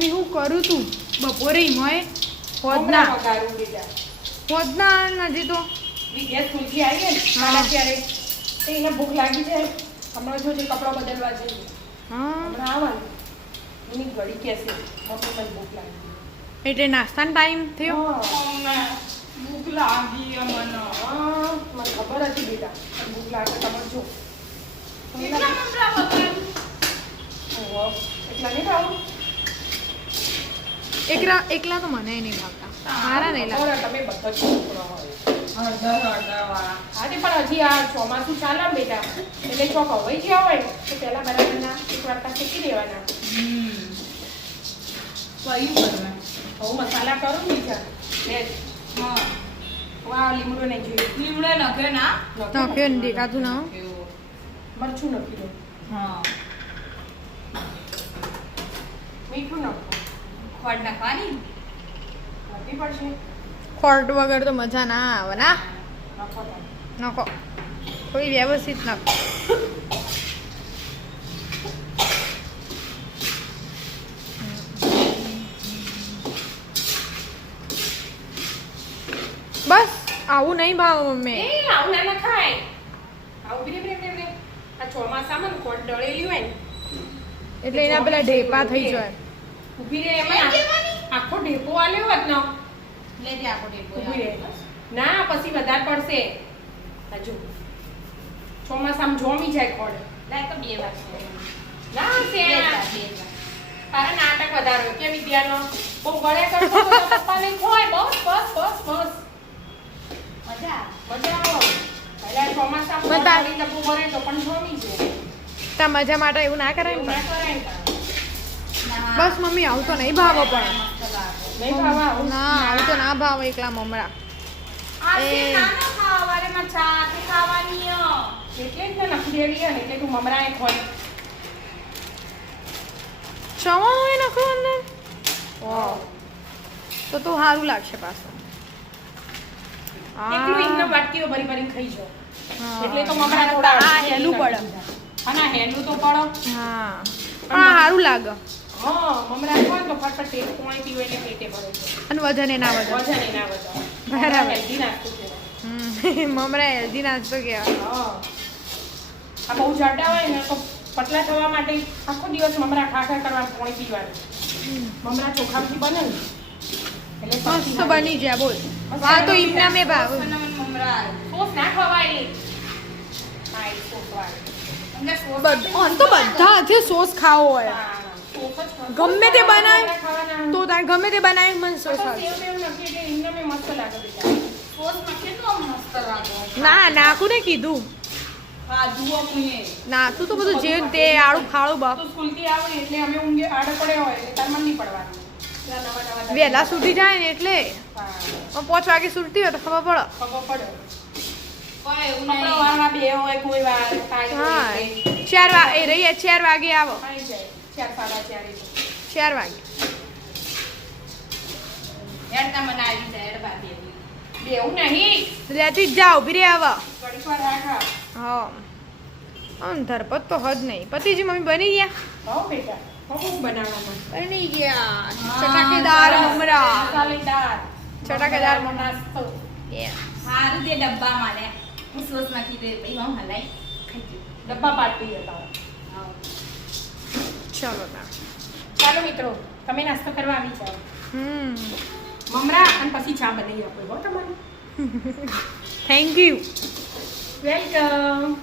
mummy હું કરું તું બપોરે મોય હોદના નથી તો ગેસ ખુલતી આવી ને મારા ત્યારે તો એને ભૂખ લાગી જાય હમણાં જો કપડાં બદલવા જઈએ હમણાં આવવાનું એની ઘડી કહેશે મમ્મી મને ભૂખ લાગી એટલે નાસ્તાનો ટાઈમ થયો ભૂખ લાગી મને ખબર હતી બેટા ભૂખ લાગે તમારે જો એટલા નહીં ખાવું એકલા તો મને નહીં ભાવતા મારા નહીં લાગતા તમે બધા છોકરા હોય પણ હજી આ ચોમાસું ચાલે બેટા એટલે ચોક હવાઈ ગયા હોય તો પેલા બરાબરના એક વાટકા શેકી દેવાના હું મસાલા કરું બીજા વાહ લીમડો નહીં જોઈએ લીમડો નખ્યો ના નખ્યો ને દેખાતું ના મરચું નાખી દો મીઠું નાખો ખોટ નાખવાની નાખવી પડશે ખોટ વગર તો મજા ના આવે ના નાખો કોઈ વ્યવસ્થિત નાખો બસ આવું નહીં ભાવ મમ્મી આવું ના ખાય આવું બી આ ચોમાસામાં ખોટ ડળેલી હોય ને એટલે એના પેલા ઢેપા થઈ જાય ઉભી રે એમાં આખો ઢેપો આલ્યો હોત ને લેજે આખો ઢેપો ઉભી રે ના પછી વધારે પડશે હજુ ચોમાસામાં જોમી જાય ખોડ લાય તો 2 વાર ના છે તારા નાટક વધારો કે વિદ્યાનો બહુ ગળે કરતો પપ્પા ને ખોય બસ બસ બસ બસ મજા આવો પહેલા ચોમાસામાં તારી લપુ ભરે તો પણ જોમી જાય તા મજા માટે એવું ના કરાય ને બસ મમ્મી આવું તો નહીં ભાવો પણ નહીં ભાવા ના આવું તો ના ભાવ એકલા મમરા એટલે જ નાખી દેવી ને એટલે તું મમરા એ ખોય ચવાણું એ નાખો અંદર તો સારું લાગશે પાછું એટલું ઇન્નો વાટકીઓ ભરી ભરી ખાઈ જો એટલે તો મમરા થોડા હેલું પડે હા હેલું તો પડો હા સારું લાગે મમરા હોય તો ફટફટ ટેસ્ટ પાણી પીવો એટલે પેટે ભરે અને વજન એના વજન બરાબર હેલ્ધી નાખતું છે મમરા હેલ્ધી નાસ્તો કહેવાય આ બહુ જાડા હોય ને તો પતલા થવા માટે આખો દિવસ મમરા ખાખા કરવા પાણી પીવાનું મમરા ચોખાથી બને ને એટલે મસ્ત બની જાય બોલ આ તો ઈમના મે ભાવ મમરા સોસ ના ખવાય હા એ સોસ વાળી તો બધા હાથે સોસ ખાવો હોય ગમે તે બનાય તો તાર ગમે તે બનાય મન સોસ ના નાખું ને કીધું નાખું તો બધું જે તે આળું ખાળું બાપ વહેલા સુટી જાય ને એટલે 5 વાગે સુટતી હોય તો ખબર પડે હા 4 વાગે રહીએ 4 વાગે આવો 4 વાગે રહેતી જ જાઓ ઉભી રે આવો હા ધરપત તો હદ નહીં પતિજી મમ્મી બની ગયા બની ગયા ચટાકેદાર મમરા ચટાકેદાર મમરા સારું તે ડબ્બા મારે હું સોસ નાખી દે ભાઈ હું હલાઈ ખાઈ ડબ્બા પાટી હતા ચલો ના ચાલો મિત્રો તમે નાસ્તો કરવા આવી જાઓ મમરા અને પછી ચા બનાવી આપો હો તમારે થેન્ક યુ વેલકમ